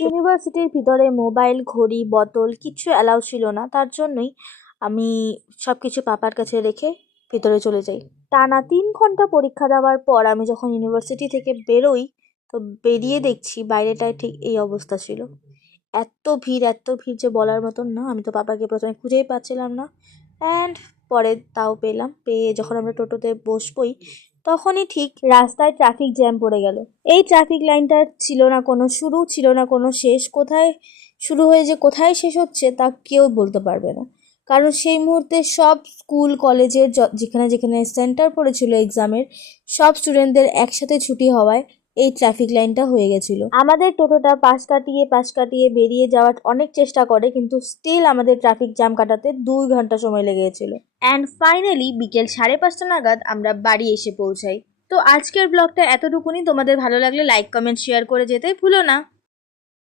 ইউনিভার্সিটির ভিতরে মোবাইল, ঘড়ি, বোতল কিচ্ছু অ্যালাউ ছিল না। তার জন্যই আমি সব কিছু পাপার কাছে রেখে ভিতরে চলে যাই। টানা 3 ঘন্টা পরীক্ষা দেওয়ার পর আমি যখন ইউনিভার্সিটি থেকে বেরোই, তো বেরিয়ে দেখছি বাইরেটায় ঠিক এই অবস্থা ছিল। এত ভিড় যে বলার মতন না। আমি তো পাপাকে প্রথমে খুঁজেই পাচ্ছিলাম না, অ্যান্ড পরে তাও পেলাম। পেয়ে যখন আমরা টোটোতে বসবই, তখনই ঠিক রাস্তায় ট্রাফিক জ্যাম পড়ে গেল। এই ট্রাফিক লাইনটার ছিল না কোনো শুরু, ছিল না কোনো শেষ। কোথায় শুরু হয়ে যে কোথায় শেষ হচ্ছে তা কেউ বলতে পারবে না, কারণ সেই মুহূর্তে সব স্কুল কলেজের যেখানে যেখানে সেন্টার পড়েছিল এক্সামের, সব স্টুডেন্টদের একসাথে ছুটি হওয়ায় এই ট্রাফিক লাইনটা হয়ে গেছিল। আমাদের টোটোটা পাশ কাটিয়ে বেরিয়ে যাওয়ার অনেক চেষ্টা করে, কিন্তু স্টিল আমাদের ট্রাফিক জ্যাম কাটাতে 2 ঘন্টা সময় লেগে গেছিল। অ্যান্ড ফাইনালি বিকেল 5:30 নাগাদ আমরা বাড়ি এসে পৌঁছাই। তো আজকের ব্লগটা এতটুকুনি। তোমাদের ভালো লাগলে লাইক, কমেন্ট, শেয়ার করে যেতে ভুলো না।